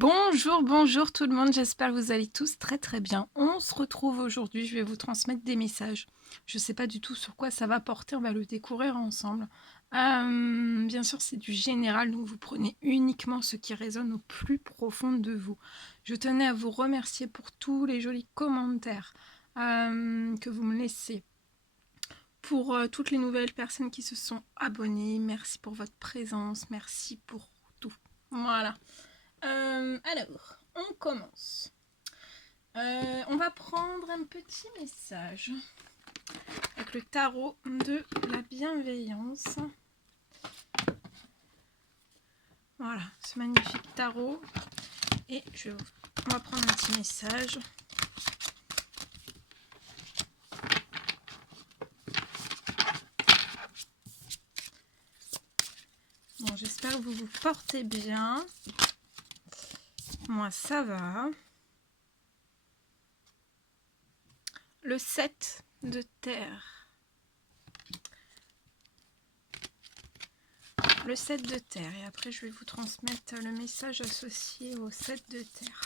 Bonjour, bonjour tout le monde, j'espère que vous allez tous très très bien. On se retrouve aujourd'hui, je vais vous transmettre des messages. Je ne sais pas du tout sur quoi ça va porter, on va le découvrir ensemble. Bien sûr, c'est du général, donc vous prenez uniquement ce qui résonne au plus profond de vous. Je tenais à vous remercier pour tous les jolis commentaires que vous me laissez. Pour toutes les nouvelles personnes qui se sont abonnées, merci pour votre présence, merci pour tout. Voilà. Alors, on commence. On va prendre un petit message avec le tarot de la bienveillance. Voilà, ce magnifique tarot. Et on va prendre un petit message. Bon, j'espère que vous vous portez bien. Moi, ça va. Le 7 de terre. Le 7 de terre. Et après, je vais vous transmettre le message associé au 7 de terre.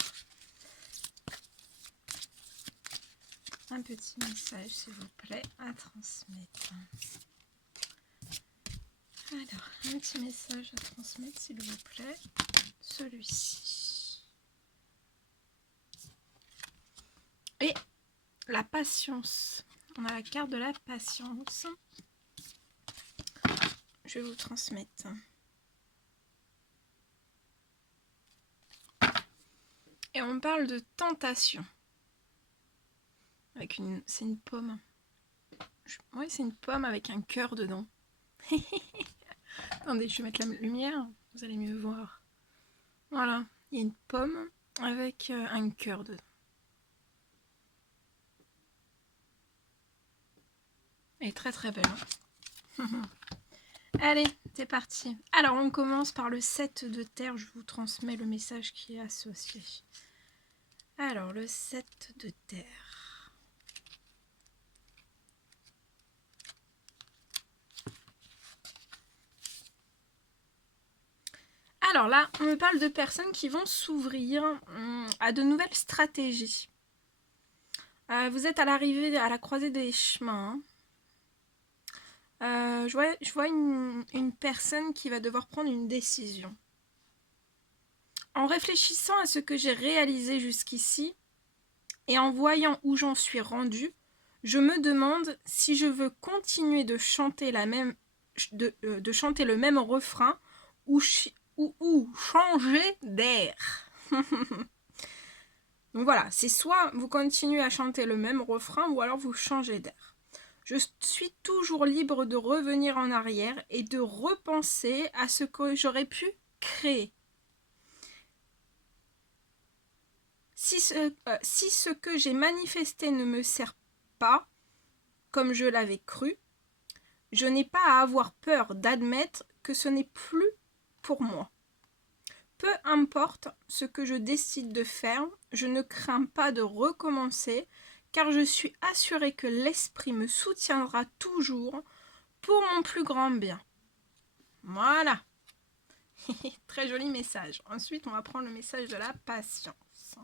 Un petit message, s'il vous plaît, à transmettre. Alors, un petit message à transmettre, s'il vous plaît. Celui-ci. Et la patience. On a la carte de la patience. Je vais vous transmettre. Et on parle de tentation. C'est une pomme. Oui, c'est une pomme avec un cœur dedans. Attendez, je vais mettre la lumière, vous allez mieux voir. Voilà, il y a une pomme avec un cœur dedans. Elle est très très belle. Hein. Allez, c'est parti. Alors, on commence par le 7 de terre. Je vous transmets le message qui est associé. Alors, le 7 de terre. Alors là, on me parle de personnes qui vont s'ouvrir à de nouvelles stratégies. Vous êtes à l'arrivée, à la croisée des chemins. Je vois une personne qui va devoir prendre une décision. En réfléchissant à ce que j'ai réalisé jusqu'ici et en voyant où j'en suis rendue, je me demande si je veux continuer de chanter de chanter le même refrain ou changer d'air. Donc voilà, c'est soit vous continuez à chanter le même refrain ou alors vous changez d'air. Je suis toujours libre de revenir en arrière et de repenser à ce que j'aurais pu créer. Si ce que j'ai manifesté ne me sert pas, comme je l'avais cru, je n'ai pas à avoir peur d'admettre que ce n'est plus pour moi. Peu importe ce que je décide de faire, je ne crains pas de recommencer, car je suis assurée que l'esprit me soutiendra toujours pour mon plus grand bien. Voilà. Très joli message. Ensuite, on va prendre le message de la patience.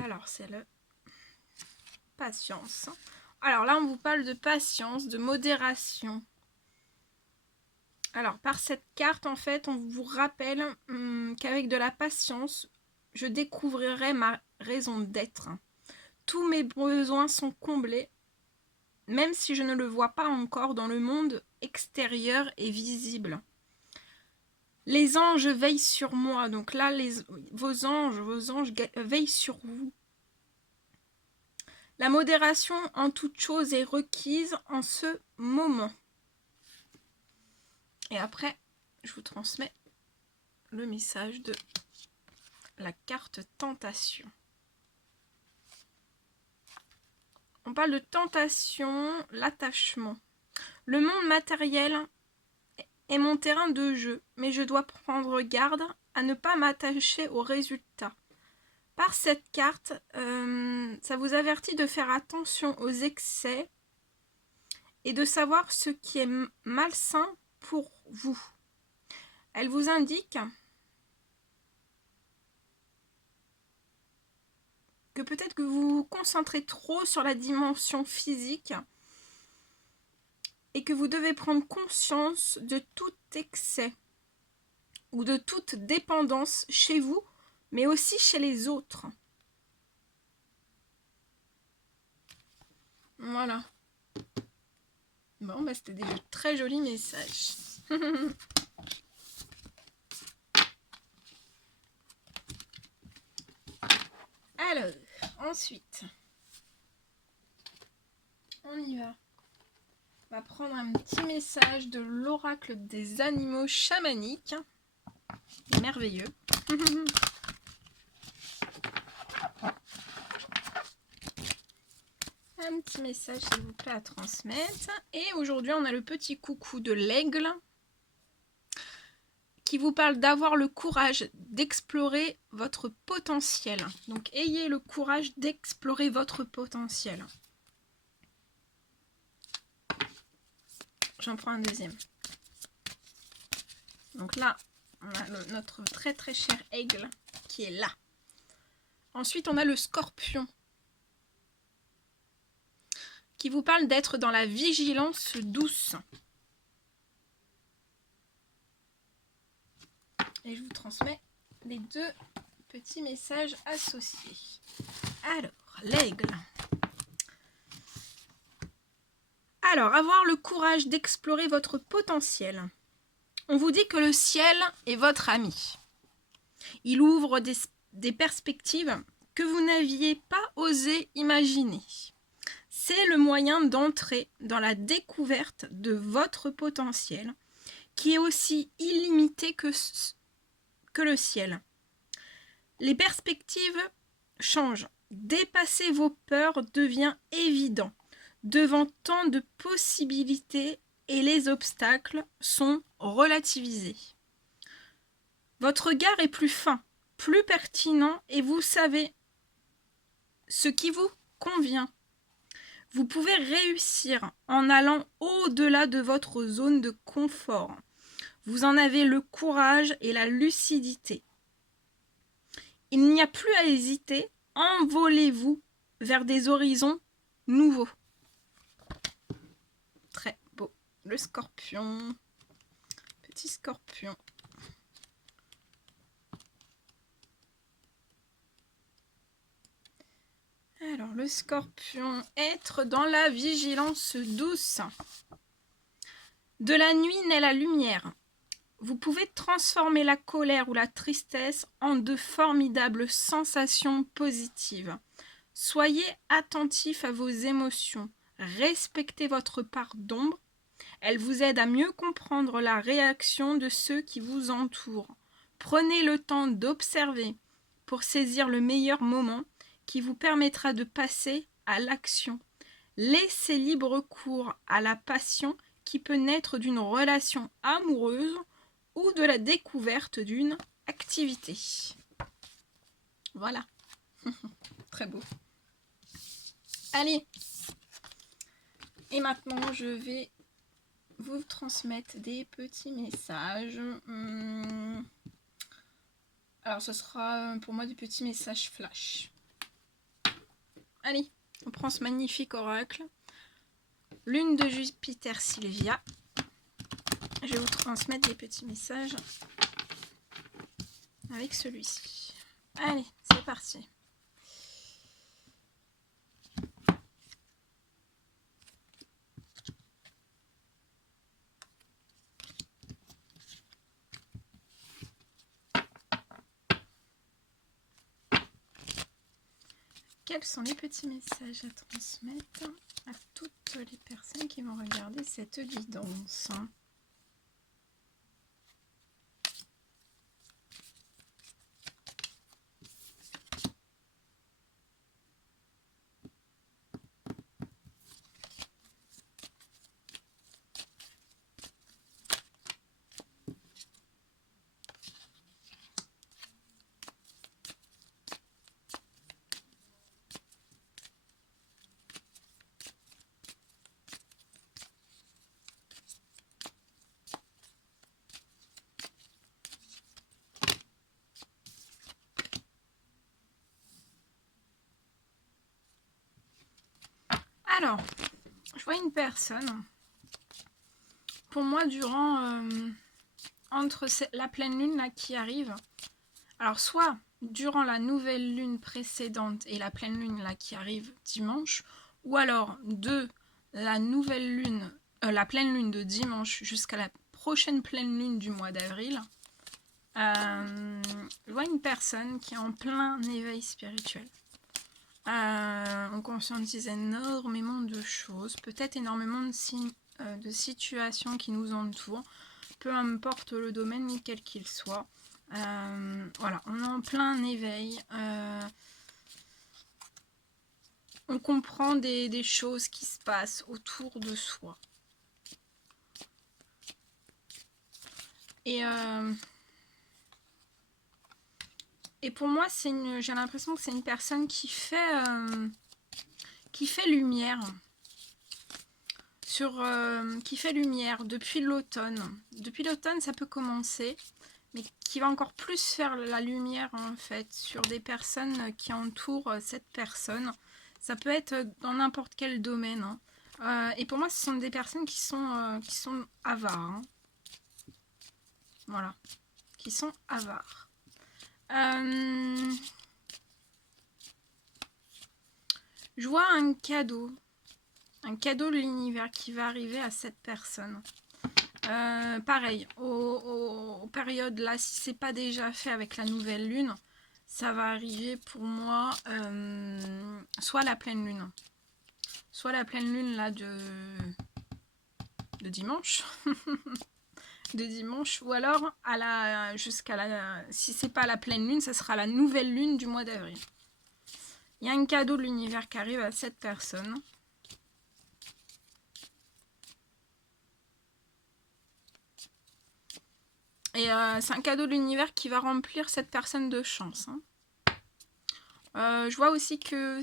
Alors, c'est le patience. Alors là, on vous parle de patience, de modération. Alors, par cette carte, en fait, on vous rappelle qu'avec de la patience, je découvrirai ma raison d'être. Tous mes besoins sont comblés, même si je ne le vois pas encore dans le monde extérieur et visible. Les anges veillent sur moi. Donc là, vos anges veillent sur vous. La modération en toute chose est requise en ce moment. Et après, je vous transmets le message de la carte tentation. On parle de tentation, l'attachement. Le monde matériel est mon terrain de jeu, mais je dois prendre garde à ne pas m'attacher aux résultats. Par cette carte, ça vous avertit de faire attention aux excès et de savoir ce qui est malsain pour vous. Elle vous indique que peut-être que vous vous concentrez trop sur la dimension physique et que vous devez prendre conscience de tout excès ou de toute dépendance chez vous, mais aussi chez les autres. Voilà. Bon, bah c'était des très jolis messages. Alors, ensuite, on y va. On va prendre un petit message de l'oracle des animaux chamaniques. Merveilleux. Un petit message, s'il vous plaît, à transmettre. Et aujourd'hui, on a le petit coucou de l'aigle qui vous parle d'avoir le courage d'explorer votre potentiel. Donc, ayez le courage d'explorer votre potentiel. J'en prends un deuxième. Donc là, on a notre très très cher aigle qui est là. Ensuite, on a le scorpion qui vous parle d'être dans la vigilance douce. Et je vous transmets les deux petits messages associés. Alors, l'aigle. Alors, avoir le courage d'explorer votre potentiel. On vous dit que le ciel est votre ami. Il ouvre des perspectives que vous n'aviez pas osé imaginer. C'est le moyen d'entrer dans la découverte de votre potentiel, qui est aussi illimité que le ciel. Les perspectives changent. Dépasser vos peurs devient évident devant tant de possibilités et les obstacles sont relativisés. Votre regard est plus fin, plus pertinent et vous savez ce qui vous convient. Vous pouvez réussir en allant au-delà de votre zone de confort. Vous en avez le courage et la lucidité. Il n'y a plus à hésiter, envolez-vous vers des horizons nouveaux. Très beau. Le scorpion. Petit scorpion. Alors, le scorpion, être dans la vigilance douce. De la nuit naît la lumière. Vous pouvez transformer la colère ou la tristesse en de formidables sensations positives. Soyez attentif à vos émotions. Respectez votre part d'ombre. Elle vous aide à mieux comprendre la réaction de ceux qui vous entourent. Prenez le temps d'observer pour saisir le meilleur moment qui vous permettra de passer à l'action. Laissez libre cours à la passion qui peut naître d'une relation amoureuse ou de la découverte d'une activité. Voilà. Très beau. Allez. Et maintenant, je vais vous transmettre des petits messages. Alors, ce sera pour moi des petits messages flash. Allez, on prend ce magnifique oracle. Lune de Jupiter Sylvia. Je vais vous transmettre des petits messages avec celui-ci. Allez, c'est parti. Quels sont les petits messages à transmettre à toutes les personnes qui vont regarder cette guidance ? Alors, je vois une personne, pour moi, durant, entre la pleine lune là qui arrive, alors soit durant la nouvelle lune précédente et la pleine lune là qui arrive dimanche, ou alors de la nouvelle lune, la pleine lune de dimanche jusqu'à la prochaine pleine lune du mois d'avril, je vois une personne qui est en plein éveil spirituel. On conscientise énormément de choses, peut-être énormément de situations qui nous entourent, peu importe le domaine quel qu'il soit. Voilà, on est en plein éveil. On comprend des choses qui se passent autour de soi. Et pour moi, j'ai l'impression que c'est une personne qui fait lumière. Qui fait lumière depuis l'automne. Depuis l'automne, ça peut commencer, mais qui va encore plus faire la lumière en fait sur des personnes qui entourent cette personne. Ça peut être dans n'importe quel domaine. Et pour moi, ce sont des personnes qui sont avares. Hein. Voilà, qui sont avares. Je vois un cadeau de l'univers qui va arriver à cette personne. Pareil, aux périodes là, si c'est pas déjà fait avec la nouvelle lune, ça va arriver pour moi soit la pleine lune. Soit la pleine lune là de dimanche. de dimanche, ou alors jusqu'à la. Si c'est pas la pleine lune, ça sera la nouvelle lune du mois d'avril. Il y a un cadeau de l'univers qui arrive à cette personne. Et c'est un cadeau de l'univers qui va remplir cette personne de chance. Hein. Je vois aussi que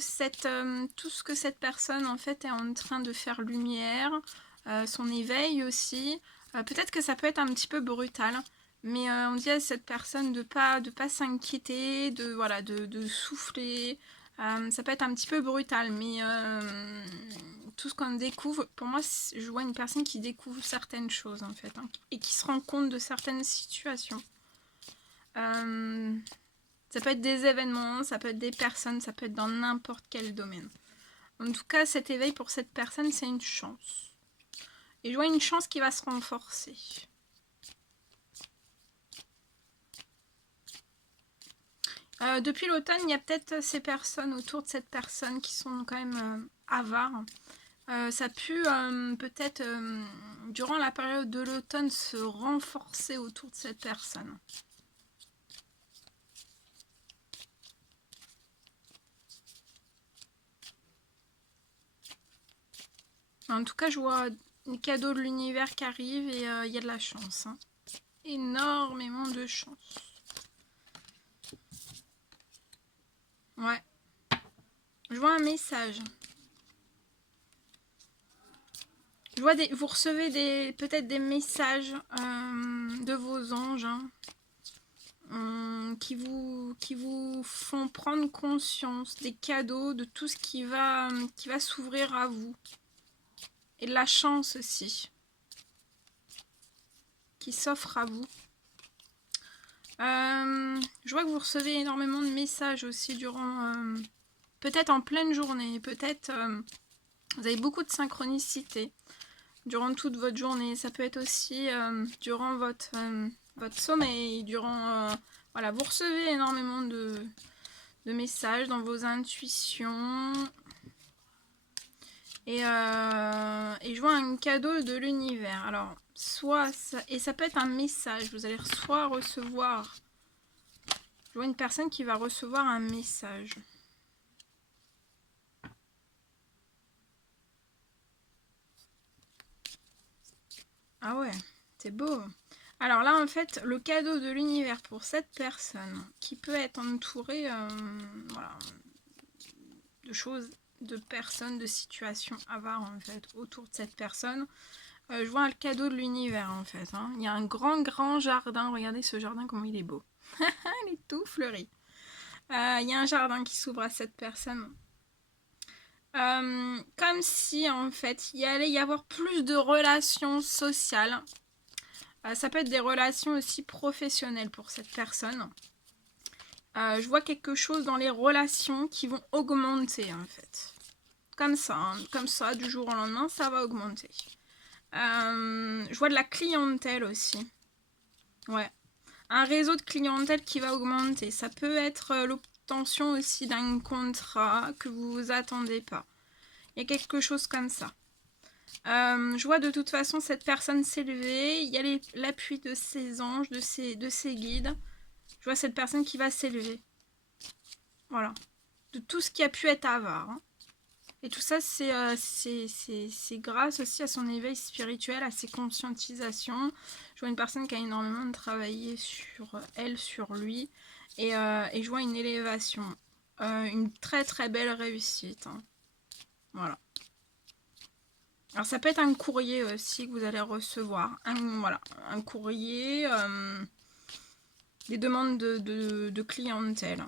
tout ce que cette personne en fait est en train de faire lumière, son éveil aussi. Peut-être que ça peut être un petit peu brutal, mais on dit à cette personne de pas s'inquiéter, de souffler. Ça peut être un petit peu brutal, mais tout ce qu'on découvre, pour moi, je vois une personne qui découvre certaines choses en fait, hein, et qui se rend compte de certaines situations. Ça peut être des événements, ça peut être des personnes, ça peut être dans n'importe quel domaine. En tout cas, cet éveil pour cette personne, c'est une chance. Et je vois une chance qui va se renforcer. Depuis l'automne, il y a peut-être ces personnes autour de cette personne qui sont quand même avares. Ça a pu peut-être, durant la période de l'automne, se renforcer autour de cette personne. En tout cas, je vois les cadeaux de l'univers qui arrivent et il y a de la chance. Hein. Énormément de chance. Ouais. Je vois un message. Je vois vous recevez peut-être des messages de vos anges qui vous font prendre conscience des cadeaux, de tout ce qui va s'ouvrir à vous. Et de la chance aussi qui s'offre à vous. Je vois que vous recevez énormément de messages aussi durant... peut-être en pleine journée, peut-être vous avez beaucoup de synchronicité durant toute votre journée. Ça peut être aussi durant votre sommeil, voilà, vous recevez énormément de messages dans vos intuitions. Et je vois un cadeau de l'univers. Alors, et ça peut être un message. Vous allez soit recevoir... Je vois une personne qui va recevoir un message. Ah ouais, c'est beau. Alors là, en fait, le cadeau de l'univers pour cette personne qui peut être entourée voilà, de choses, de personnes, de situations avares en fait autour de cette personne. Je vois le cadeau de l'univers en fait. Hein. Il y a un grand jardin. Regardez ce jardin, comment il est beau. Il est tout fleuri. Il y a un jardin qui s'ouvre à cette personne. Comme si en fait il y allait y avoir plus de relations sociales. Ça peut être des relations aussi professionnelles pour cette personne. Je vois quelque chose dans les relations qui vont augmenter en fait. Comme ça, du jour au lendemain, ça va augmenter. Je vois de la clientèle aussi. Ouais. Un réseau de clientèle qui va augmenter. Ça peut être l'obtention aussi d'un contrat que vous vous attendez pas. Il y a quelque chose comme ça. Je vois de toute façon cette personne s'élever. Il y a l'appui de ses anges, de ses guides. Je vois cette personne qui va s'élever. Voilà. De tout ce qui a pu être avare. Hein. Et tout ça, c'est grâce aussi à son éveil spirituel, à ses conscientisations. Je vois une personne qui a énormément travaillé sur elle, sur lui. Et je vois une élévation. Une très très belle réussite. Hein. Voilà. Alors ça peut être un courrier aussi que vous allez recevoir. Voilà, un courrier, des demandes de clientèle.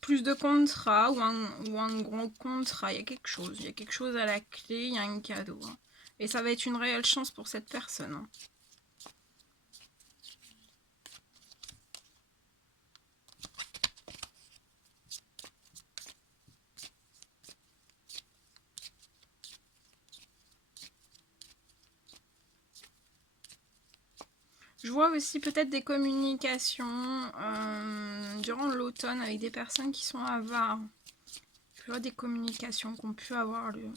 Plus de contrats ou un gros contrat, il y a quelque chose à la clé, il y a un cadeau. Hein. Et ça va être une réelle chance pour cette personne. Hein. Je vois aussi peut-être des communications durant l'automne avec des personnes qui sont avares. Je vois des communications qui ont pu avoir lieu.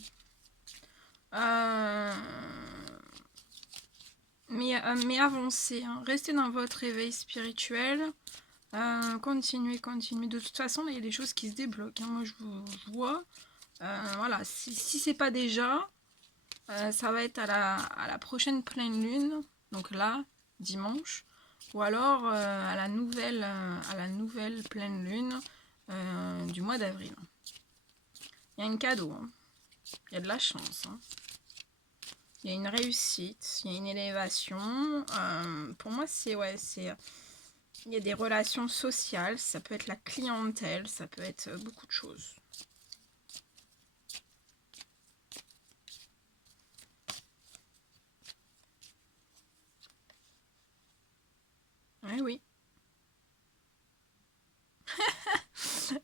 Mais avancez, hein. Restez dans votre éveil spirituel. Continuez. De toute façon, là, il y a des choses qui se débloquent. Hein. Moi, je vois. Voilà, si c'est pas déjà, ça va être à la prochaine pleine lune. Donc là, dimanche. Ou alors à la nouvelle pleine lune du mois d'avril. Il y a un cadeau. Hein. Il y a de la chance. Hein. Il y a une réussite, il y a une élévation. Pour moi, il y a des relations sociales, ça peut être la clientèle, ça peut être beaucoup de choses. Oui, oui.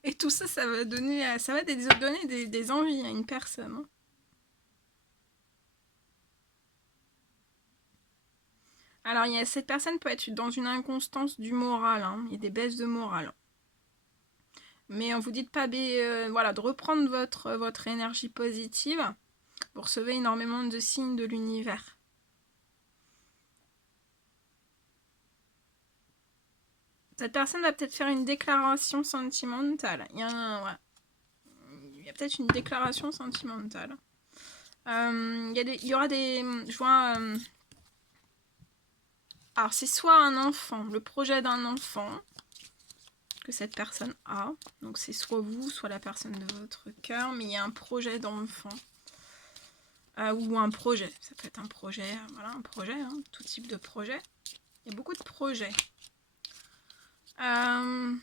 Et tout ça, ça va donner des envies à une personne. Hein. Alors, cette personne peut être dans une inconstance du moral, hein. Il y a des baisses de morale. Mais on vous dit de pas, voilà, de reprendre votre énergie positive. Vous recevez énormément de signes de l'univers. Cette personne va peut-être faire une déclaration sentimentale. Il y a peut-être une déclaration sentimentale. Il y aura des... Je vois... alors, c'est soit un enfant, le projet d'un enfant que cette personne a. Donc, c'est soit vous, soit la personne de votre cœur. Mais il y a un projet d'enfant. Ou un projet. Ça peut être un projet. Voilà, un projet. Hein, tout type de projet. Il y a beaucoup de projets. Je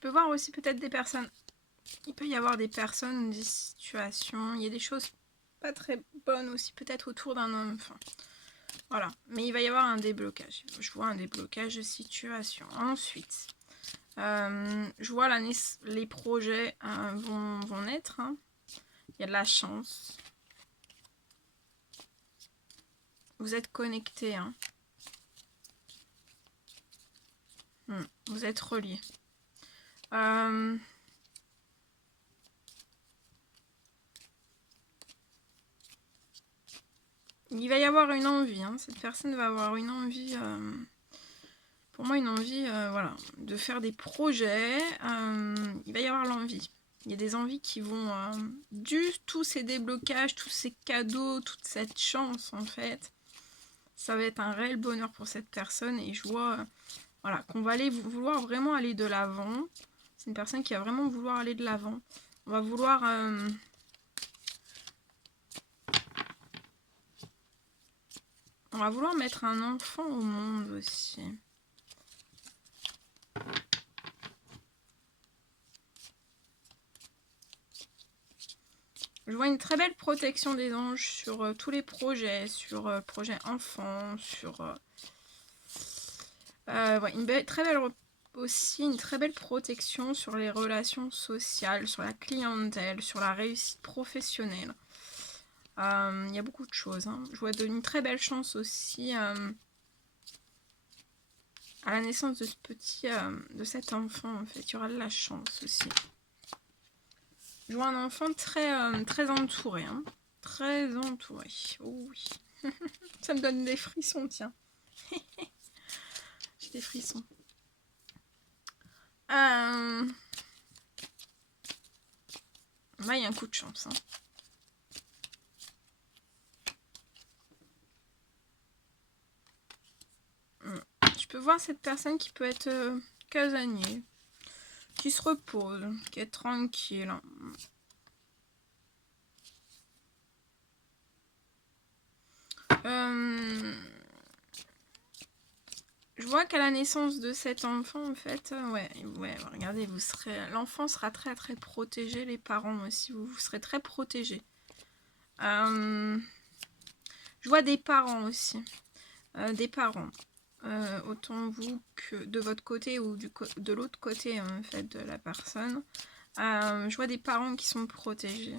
peux voir aussi peut-être des personnes. Il peut y avoir des personnes, des situations. Il y a des choses pas très bonnes aussi, peut-être autour d'un enfant. Voilà, mais il va y avoir un déblocage. Je vois un déblocage de situation. Ensuite, je vois les projets vont naître. Hein. Il y a de la chance. Vous êtes connectés. Hein. Vous êtes reliés. Il va y avoir une envie. Hein. Cette personne va avoir une envie... pour moi, une envie voilà, de faire des projets. Il va y avoir l'envie. Il y a des envies qui vont... dû tous ces déblocages, tous ces cadeaux, toute cette chance, en fait, ça va être un réel bonheur pour cette personne. Et je vois voilà, qu'on va vouloir vraiment aller de l'avant. C'est une personne qui va vraiment vouloir aller de l'avant. On va vouloir... on va vouloir mettre un enfant au monde aussi. Je vois une très belle protection des anges sur tous les projets, sur projet enfant, sur... ouais, aussi une très belle protection sur les relations sociales, sur la clientèle, sur la réussite professionnelle. Il y a beaucoup de choses. Hein. Je vois une très belle chance aussi à la naissance de ce de cet enfant. En fait, il y aura de la chance aussi. Je vois un enfant très entouré. Hein. Très entouré. Oh oui. Ça me donne des frissons, tiens. J'ai des frissons. Là, il y a un coup de chance. Hein. Je peux voir cette personne qui peut être casanier, qui se repose, qui est tranquille. Je vois qu'à la naissance de cet enfant, en fait, ouais, regardez, l'enfant sera très très protégé, les parents aussi, vous serez très protégés. Je vois des parents aussi, autant vous que de votre côté ou de l'autre côté en fait de la personne. Je vois des parents qui sont protégés,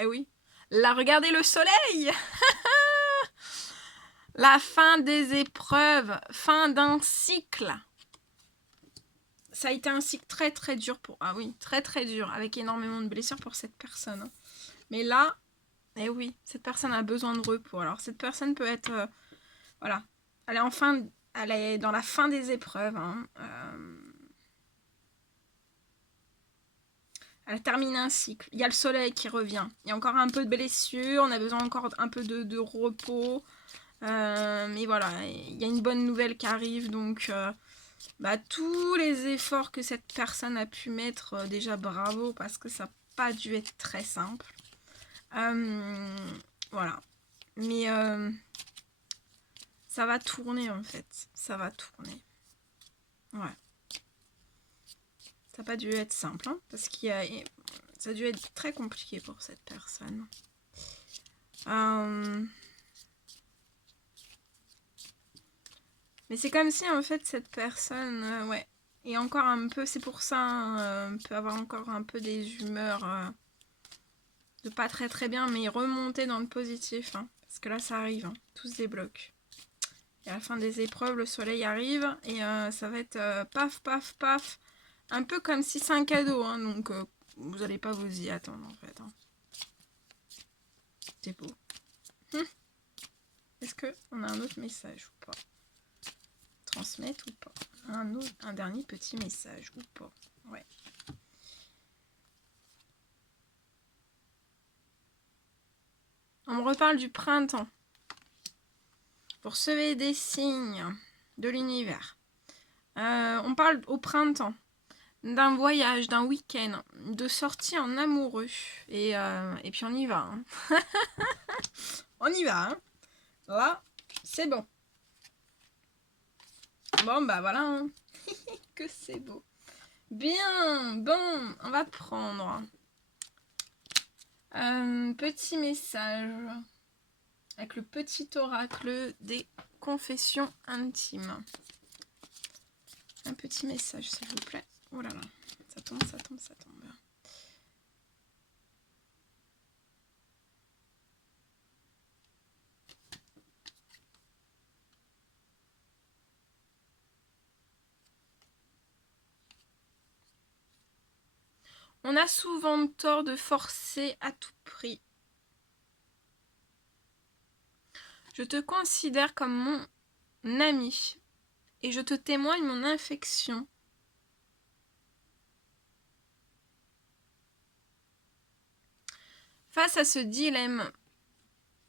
Eh oui. Là, regardez le soleil. La fin des épreuves, fin d'un cycle. Ça a été un cycle très très dur Ah oui, très très dur, avec énormément de blessures pour cette personne. Mais là, eh oui, cette personne a besoin de repos. Alors cette personne peut être, voilà, elle est dans la fin des épreuves. Hein. Elle termine un cycle. Il y a le soleil qui revient. Il y a encore un peu de blessures. On a besoin encore un peu de repos. Mais voilà, il y a une bonne nouvelle qui arrive. Donc, tous les efforts que cette personne a pu mettre, déjà bravo, parce que ça n'a pas dû être très simple. Voilà. Mais ça va tourner en fait. Ça va tourner. Ouais. Ça n'a pas dû être simple, hein, parce ça a dû être très compliqué pour cette personne. Mais c'est comme si en fait cette personne, ouais, et encore un peu, c'est pour ça, hein, peut avoir encore un peu des humeurs de pas très très bien, mais remonter dans le positif, hein, parce que là ça arrive, hein, tout se débloque. Et à la fin des épreuves, le soleil arrive et ça va être paf paf paf, un peu comme si c'est un cadeau, hein, donc vous n'allez pas vous y attendre en fait. Hein. C'est beau. Est-ce qu'on a un autre message ou pas? Transmettre ou pas? Un dernier petit message ou pas? Ouais. On me reparle du printemps. Vous recevez des signes de l'univers. On parle au printemps d'un voyage, d'un week-end, de sortie en amoureux. Et puis on y va. Hein. On y va. Hein. Là, c'est bon. Bon, bah voilà. Hein. Que c'est beau. Bien, bon, on va prendre un petit message avec le petit oracle des confessions intimes. Un petit message, s'il vous plaît. Oh là là, ça tombe, ça tombe, ça tombe. On a souvent tort de forcer à tout prix. Je te considère comme mon ami et je te témoigne mon affection. Face à ce dilemme,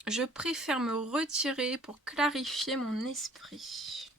je préfère me retirer pour clarifier mon esprit.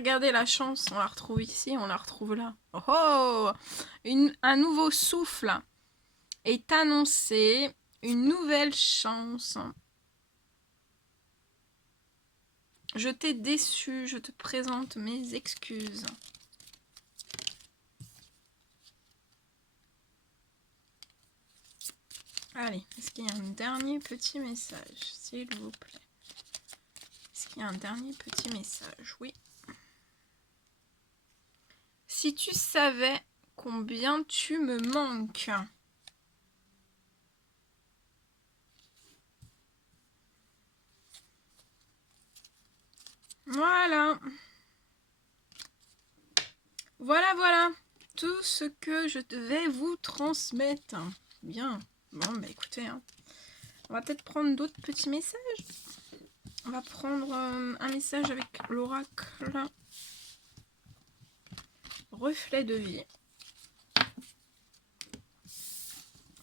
regardez la chance, on la retrouve ici, on la retrouve là. Oh, oh un nouveau souffle est annoncé, une nouvelle chance. Je t'ai déçu, je te présente mes excuses. Allez, est-ce qu'il y a un dernier petit message, s'il vous plaît? Est-ce qu'il y a un dernier petit message? Oui. Si tu savais combien tu me manques. Voilà. Voilà. Tout ce que je devais vous transmettre. Bien. Bon, bah écoutez, hein. On va peut-être prendre d'autres petits messages. On va prendre un message avec l'oracle. Reflet de vie.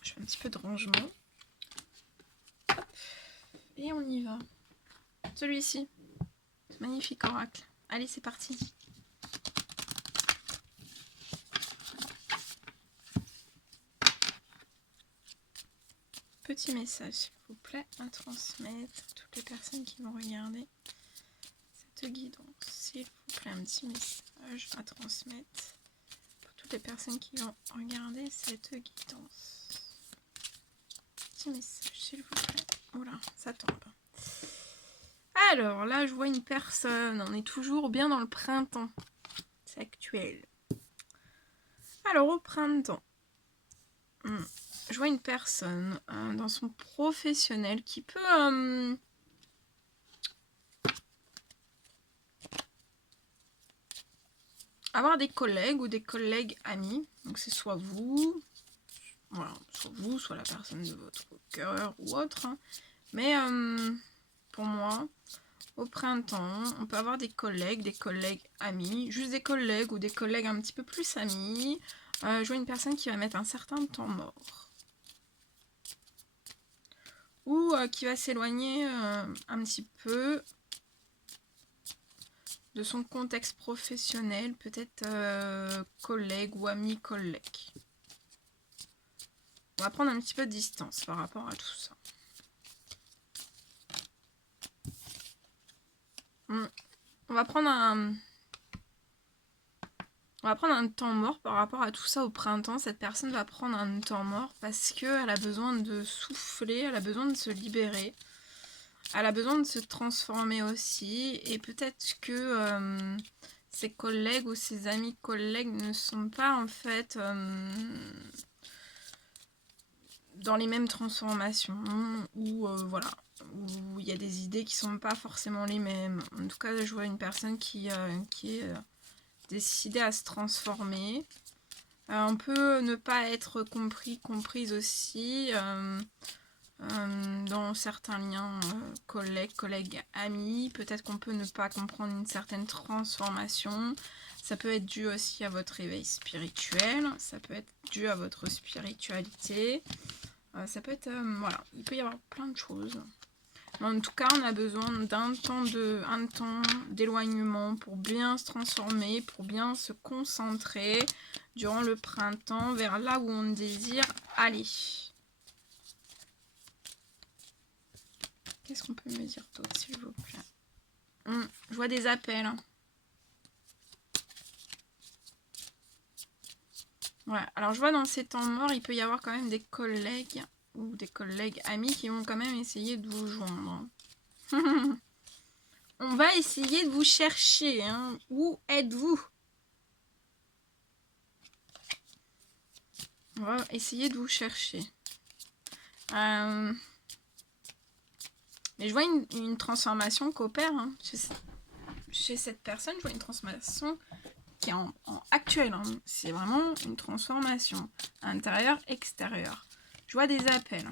Je fais un petit peu de rangement. Hop. Et on y va. Celui-ci. Ce magnifique oracle. Allez, c'est parti. Petit message, s'il vous plaît, à transmettre à toutes les personnes qui vont regarder cette guidance. S'il vous plaît, un petit message à transmettre pour toutes les personnes qui vont regarder cette guidance. Petit message, s'il vous plaît. Oula, ça tombe. Alors, là, je vois une personne. On est toujours bien dans le printemps. C'est actuel. Alors, au printemps. Je vois une personne dans son professionnel qui peut avoir des collègues ou des collègues amis. Donc c'est soit vous, voilà, soit la personne de votre cœur ou autre. Hein. Mais pour moi, au printemps, on peut avoir des collègues amis, juste des collègues ou des collègues un petit peu plus amis. Je vois une personne qui va mettre un certain temps mort. Ou qui va s'éloigner un petit peu de son contexte professionnel, peut-être collègue ou ami collègue. On va prendre un petit peu de distance par rapport à tout ça. On va prendre un temps mort par rapport à tout ça au printemps. Cette personne va prendre un temps mort parce qu'elle a besoin de souffler, elle a besoin de se libérer. Elle a besoin de se transformer aussi. Et peut-être que ses collègues ou ses amis collègues ne sont pas en fait dans les mêmes transformations. Ou voilà. Où il y a des idées qui sont pas forcément les mêmes. En tout cas, je vois une personne qui est décidée à se transformer. On peut ne pas être comprise aussi dans certains liens collègues, amis. Peut-être qu'on peut ne pas comprendre une certaine transformation. Ça peut être dû aussi à votre éveil spirituel. Ça peut être dû à votre spiritualité. Ça peut être... voilà, il peut y avoir plein de choses. En tout cas, on a besoin d'un temps d'éloignement pour bien se transformer, pour bien se concentrer durant le printemps vers là où on désire aller. Qu'est-ce qu'on peut me dire d'autre, s'il vous plaît? Je vois des appels. Ouais, alors je vois dans ces temps morts, il peut y avoir quand même des collègues ou des collègues amis qui vont quand même essayer de vous joindre. On va essayer de vous chercher. Hein. Où êtes-vous? On va essayer de vous chercher. Mais je vois une transformation qu'opère hein, chez cette personne. Je vois une transformation qui est en actuelle. Hein. C'est vraiment une transformation intérieure, extérieure. Je vois des appels.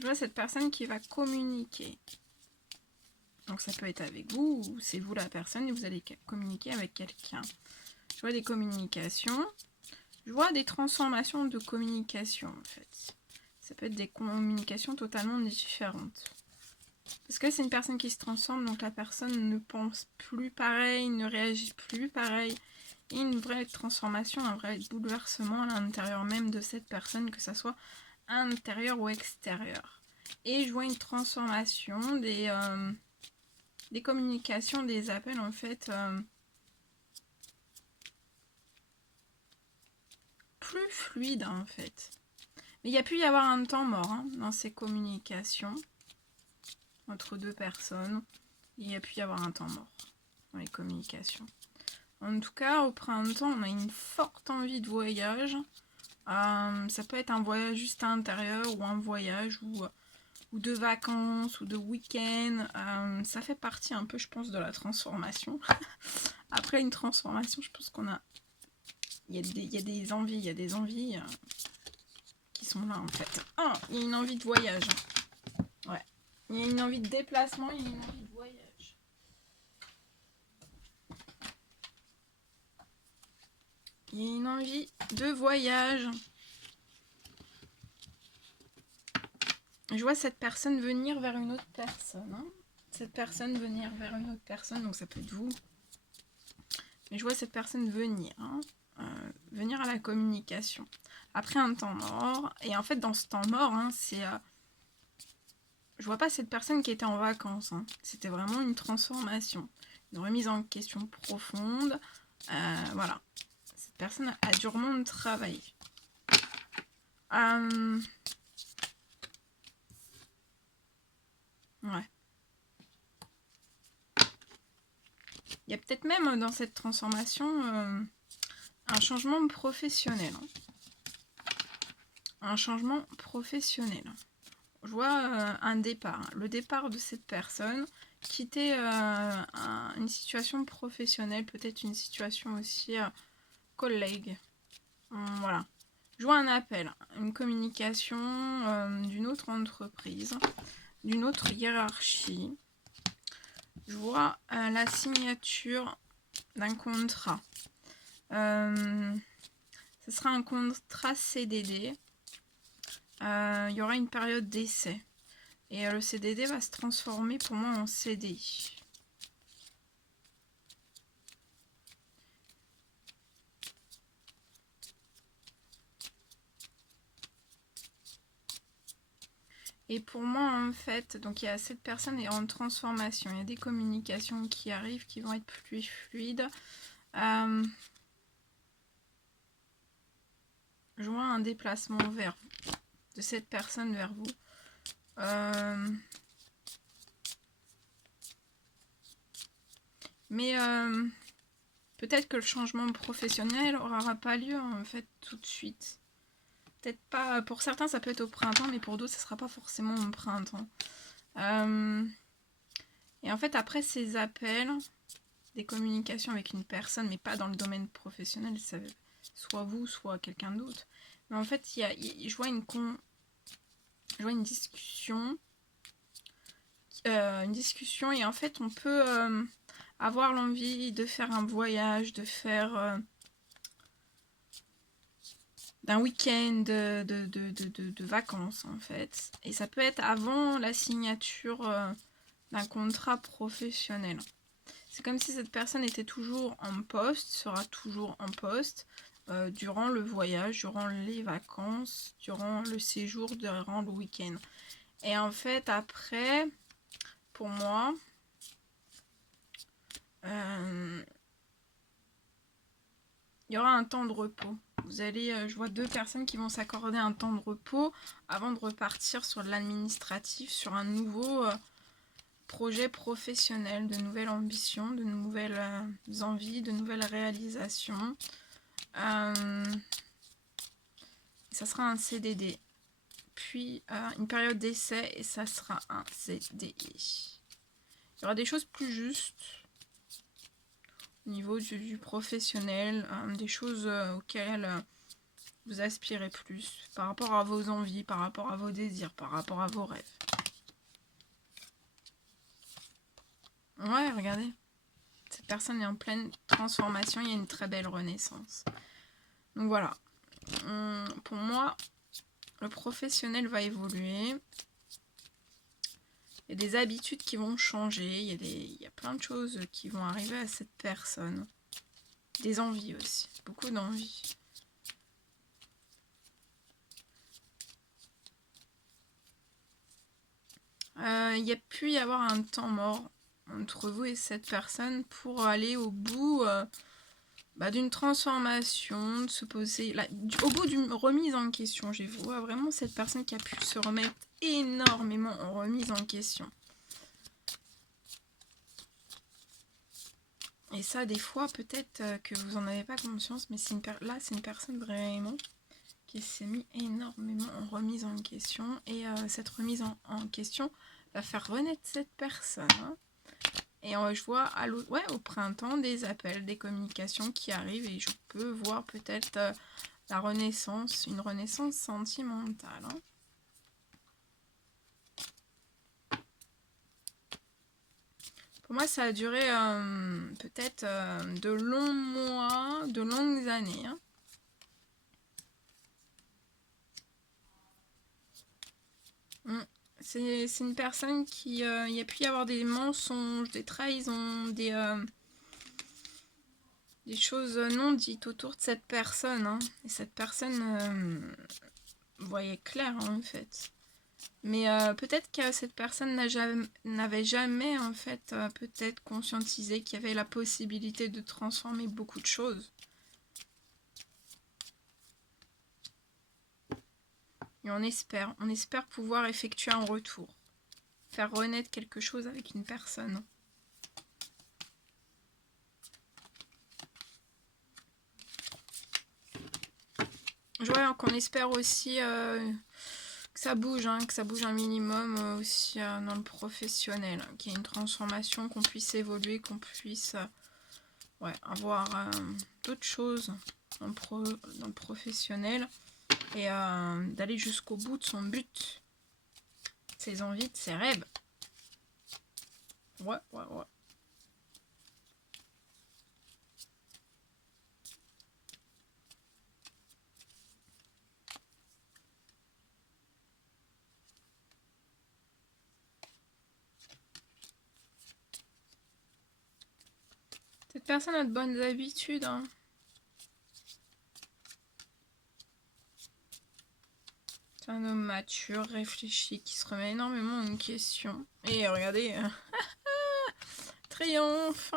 Je vois cette personne qui va communiquer. Donc ça peut être avec vous ou c'est vous la personne et vous allez communiquer avec quelqu'un. Je vois des communications. Je vois des transformations de communication en fait. Ça peut être des communications totalement différentes. Parce que c'est une personne qui se transforme, donc la personne ne pense plus pareil, ne réagit plus pareil. Et une vraie transformation, un vrai bouleversement à l'intérieur même de cette personne, que ça soit intérieur ou extérieur. Et je vois une transformation des communications, des appels en fait plus fluides en fait. Mais il y a pu y avoir un temps mort dans ces communications entre deux personnes. Il y a pu y avoir un temps mort dans les communications. En tout cas, au printemps, on a une forte envie de voyage. Ça peut être un voyage juste à l'intérieur ou un voyage ou de vacances ou de week-end. Ça fait partie un peu, je pense, de la transformation. Après une transformation, je pense qu'on a... Il y a des envies qui sont là en fait. Ah, il y a une envie de voyage. Ouais. Il y a une envie de déplacement, il y a une envie de voyage. Il y a une envie de voyage. Je vois cette personne venir vers une autre personne. Cette personne venir vers une autre personne, donc ça peut être vous. Mais je vois cette personne venir. Venir à la communication. Après un temps mort. Et en fait, dans ce temps mort, c'est... je vois pas cette personne qui était en vacances. C'était vraiment une transformation. Une remise en question profonde. Voilà. Cette personne a durement travaillé. Ouais. Il y a peut-être même dans cette transformation un changement professionnel. Un changement professionnel. Je vois un départ. Le départ de cette personne, quitter une situation professionnelle, peut-être une situation aussi collègue. Voilà. Je vois un appel, une communication d'une autre entreprise, d'une autre hiérarchie. Je vois la signature d'un contrat. Ce sera un contrat CDD. Il y aura une période d'essai. Et le CDD va se transformer pour moi en CDI. Et pour moi, en fait, donc il y a cette personne est en transformation. Il y a des communications qui arrivent, qui vont être plus fluides. Je vois un déplacement vers vous, de cette personne vers vous. Mais peut-être que le changement professionnel n'aura pas lieu en fait tout de suite. Peut-être pas, pour certains ça peut être au printemps, mais pour d'autres ça sera pas forcément au printemps. Et en fait après ces appels, des communications avec une personne, mais pas dans le domaine professionnel, ça, soit vous, soit quelqu'un d'autre. Mais en fait, je vois une discussion. Une discussion et en fait on peut avoir l'envie de faire un voyage, de faire d'un week-end de vacances en fait. Et ça peut être avant la signature d'un contrat professionnel. C'est comme si cette personne était toujours en poste, sera toujours en poste durant le voyage, durant les vacances, durant le séjour, durant le week-end. Et en fait après, pour moi, il y aura un temps de repos. Vous allez, je vois deux personnes qui vont s'accorder un temps de repos avant de repartir sur l'administratif, sur un nouveau projet professionnel, de nouvelles ambitions, de nouvelles envies, de nouvelles réalisations. Ça sera un CDD. Puis une période d'essai et ça sera un CDI. Il y aura des choses plus justes au niveau du professionnel, des choses auxquelles vous aspirez plus, par rapport à vos envies, par rapport à vos désirs, par rapport à vos rêves. Ouais, regardez. Cette personne est en pleine transformation, il y a une très belle renaissance. Donc voilà. Pour moi, Le professionnel va évoluer. Il y a des habitudes qui vont changer. Il y a plein de choses qui vont arriver à cette personne. Des envies aussi. Beaucoup d'envies. Il y a pu y avoir un temps mort entre vous et cette personne pour aller au bout d'une transformation, de se poser, au bout d'une remise en question. Je vois vraiment cette personne qui a pu se remettre énormément en remise en question. Et ça, des fois, peut-être que vous n'en avez pas conscience, mais là, c'est une personne vraiment qui s'est mis énormément en remise en question. Et cette remise en question va faire renaître cette personne. Hein. Et je vois au printemps des appels, des communications qui arrivent et je peux voir peut-être la renaissance, une renaissance sentimentale. Hein. Pour moi, ça a duré peut-être de longs mois, de longues années. Hein. C'est une personne qui... il y a pu y avoir des mensonges, des trahisons, des choses non dites autour de cette personne. Hein. Et cette personne voyait clair, hein, en fait. Mais peut-être que cette personne n'avait jamais, en fait, peut-être conscientisé qu'il y avait la possibilité de transformer beaucoup de choses. Et on espère pouvoir effectuer un retour. Faire renaître quelque chose avec une personne. Je vois qu'on espère aussi que ça bouge, hein, que ça bouge un minimum aussi dans le professionnel. Hein, qu'il y ait une transformation, qu'on puisse évoluer, qu'on puisse avoir d'autres choses dans le professionnel. Et d'aller jusqu'au bout de son but. Ses envies, de ses rêves. Ouais. Cette personne a de bonnes habitudes. Hein. C'est un homme mature, réfléchi, qui se remet énormément en question. Et regardez, triomphe.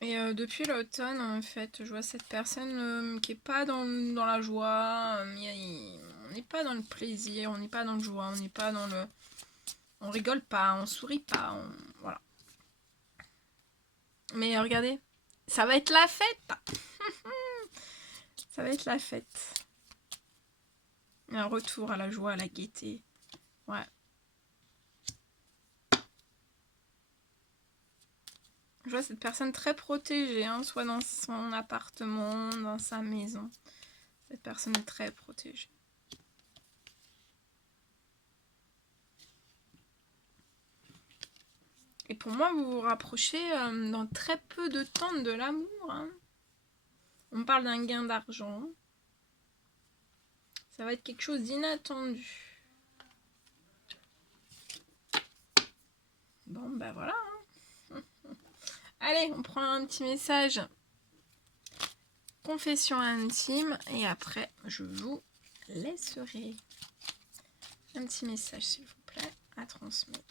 Et depuis l'automne, en fait, je vois cette personne qui est pas dans la joie. On n'est pas dans le plaisir, on n'est pas dans le joie, on n'est pas dans le... On rigole pas, on sourit pas, voilà. Mais regardez, ça va être la fête. Ça va être la fête. Un retour à la joie, à la gaieté. Ouais. Je vois cette personne très protégée, hein, soit dans son appartement, dans sa maison. Cette personne est très protégée. Et pour moi, vous vous rapprochez dans très peu de temps de l'amour. Hein. On parle d'un gain d'argent. Ça va être quelque chose d'inattendu. Bon, bah voilà. Hein. Allez, on prend un petit message. Confession intime. Et après, je vous laisserai un petit message, s'il vous plaît, à transmettre.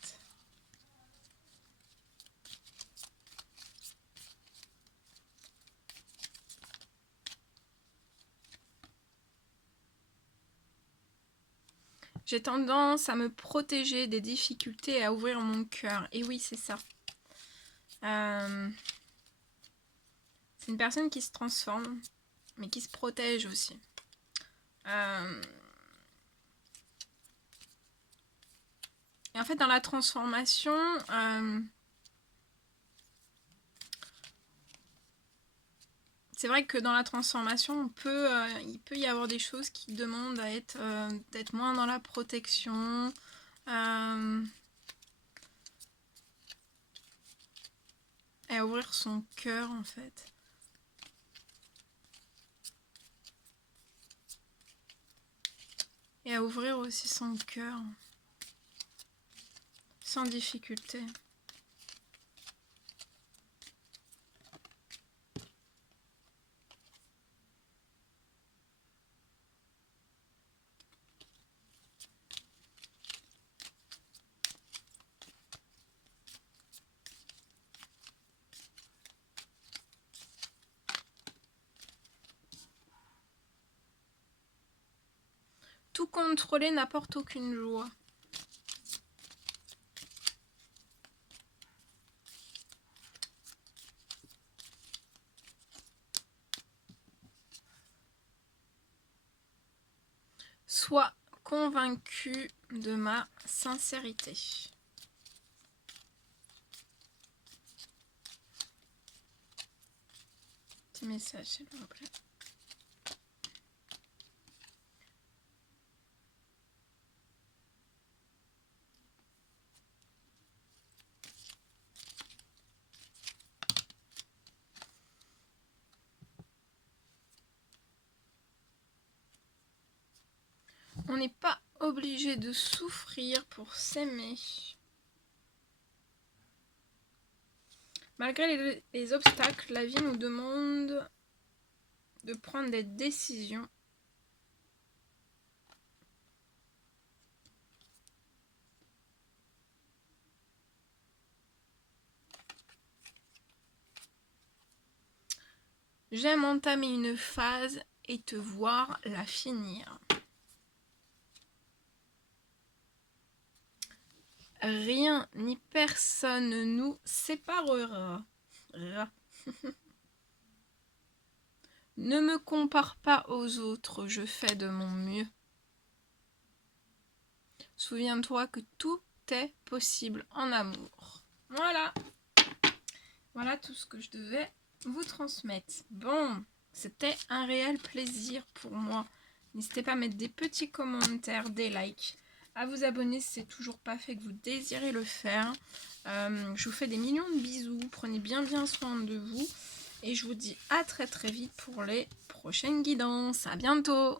J'ai tendance à me protéger des difficultés et à ouvrir mon cœur. Et oui, c'est ça. C'est une personne qui se transforme, mais qui se protège aussi. Et en fait, dans la transformation, C'est vrai que dans la transformation, il peut y avoir des choses qui demandent à être d'être moins dans la protection. Et à ouvrir son cœur en fait. Et à ouvrir aussi son cœur. Sans difficulté. Tout contrôler n'apporte aucune joie. Sois convaincu de ma sincérité. Petit message, s'il vous plaît. On n'est pas obligé de souffrir pour s'aimer. Malgré les obstacles, la vie nous demande de prendre des décisions. J'aime entamer une phase et te voir la finir. Rien ni personne ne nous séparera. Ne me compare pas aux autres, je fais de mon mieux. Souviens-toi que tout est possible en amour. Voilà. Voilà tout ce que je devais vous transmettre. Bon, c'était un réel plaisir pour moi. N'hésitez pas à mettre des petits commentaires, des likes, à vous abonner si c'est toujours pas fait, que vous désirez le faire. Je vous fais des millions de bisous. Prenez bien soin de vous. Et je vous dis à très vite pour les prochaines guidances. À bientôt!